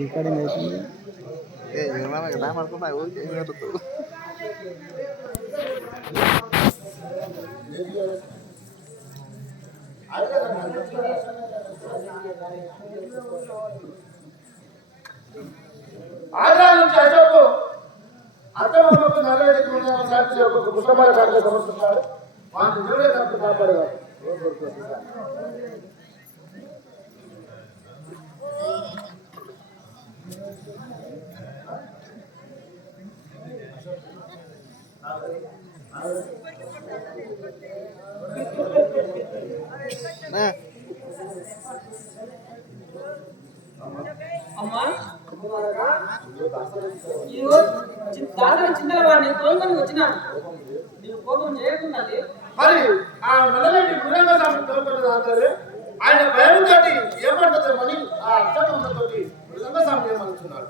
Recording అవుతుంది. ఆగ్రా నుంచి అశోక్ అర్థమకు నల్లటి సాక్షి ఒక కుటుంబాల కార్య సమర్పిస్తున్నారు. వాటి దేవుడే తప్పు కాపాడేవారు. అమ్మా చిన్న వాడిని తోలుకొని వచ్చినాను. నేను కోపం చేయకుండా మరి ఆ నల్లటి మృదంగ స్వామి తోలుకొని ఆయన భయం తోటి ఏమంటుందేమని ఆ అక్షరంతోటి మృదంగ స్వామి ఏమనుకున్నాడు.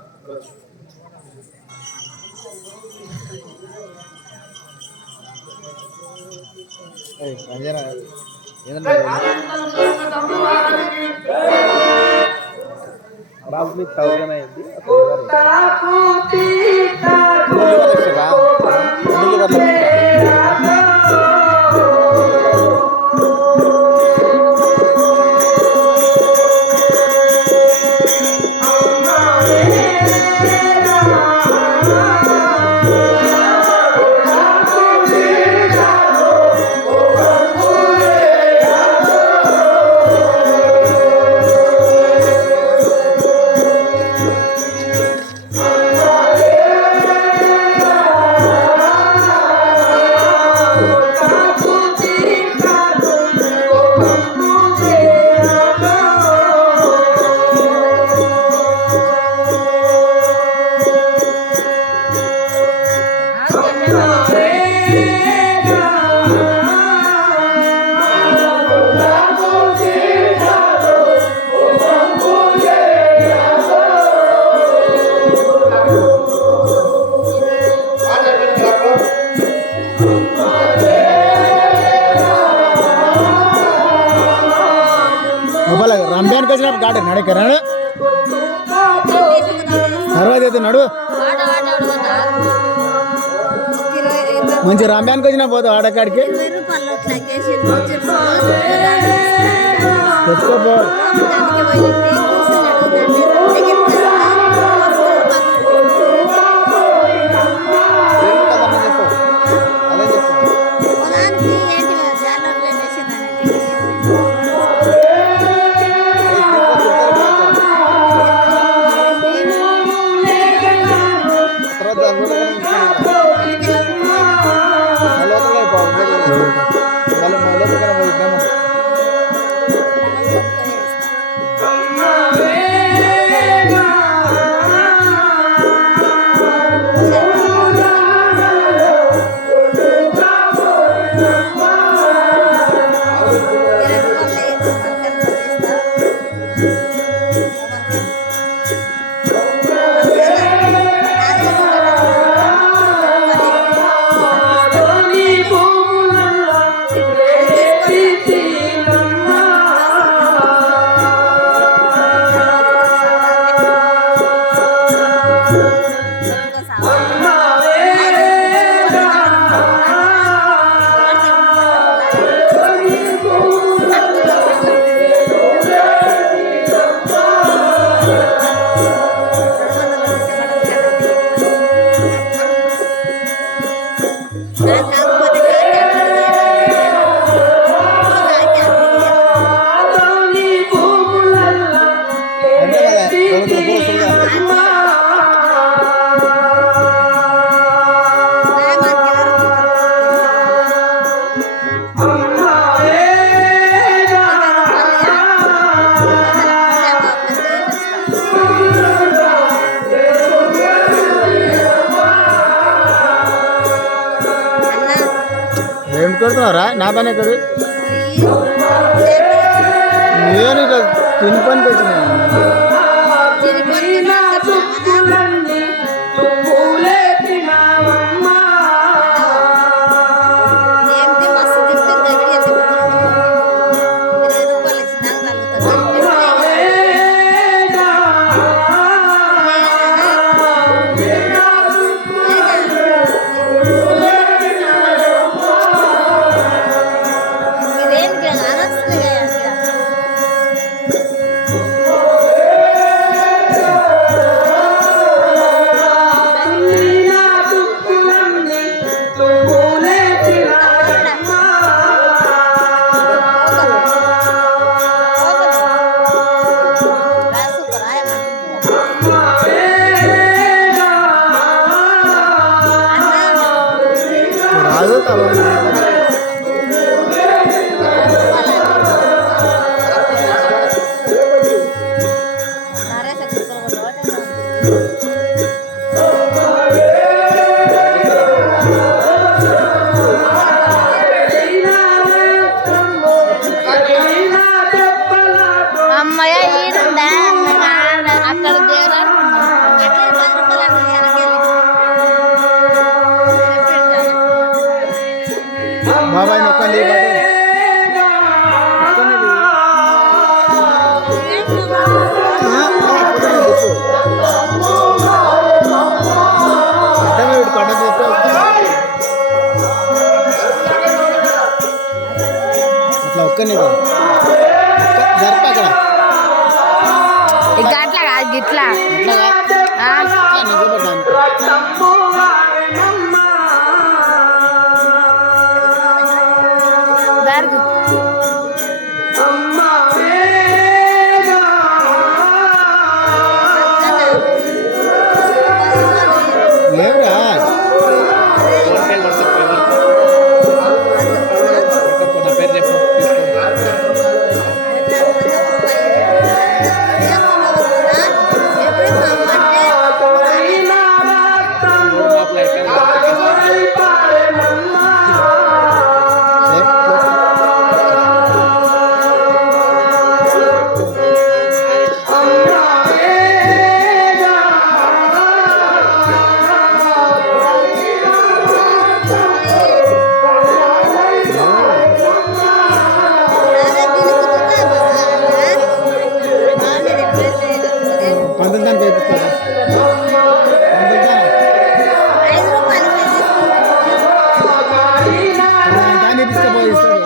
బాబు మీకు 1000 అయింది. రంజాన్కి వచ్చినప్పుడు గాడి నడకరా తర్వాత అయితే నడు మంచి రంజాన్కి వచ్చినా పోతావు ఆడకాడికి తెచ్చుకోపో. ఏం కొడుతున్నారా నా పని ఎక్కడ నేను ఇక తిని పని తెచ్చిన అమ్మయ్య ఈడుందా అక్కడ దేవుడు బాబాయ్ నొక్కండి అట్లా ఒక్కని జరప అక్కడ ఇక అట్లా కాదు గిట్లా జరుగు ఏమరా పంతులు దానికి వేపిస్తారా దాన్ని తీసుకుపోయి ఇస్తాడు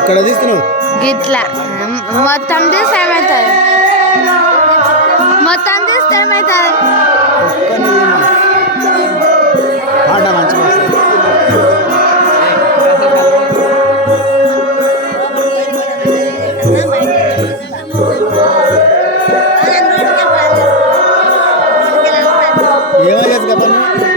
ఇక్కడ తీస్తున్నావు గిట్లా మొత్తం తీస్తే ఏమవుతుంది మొత్తం తీస్తే ఏమవుతుంది ఒక్కని పాట మంచిగా వస్తుంది ఏమో చేసి కదా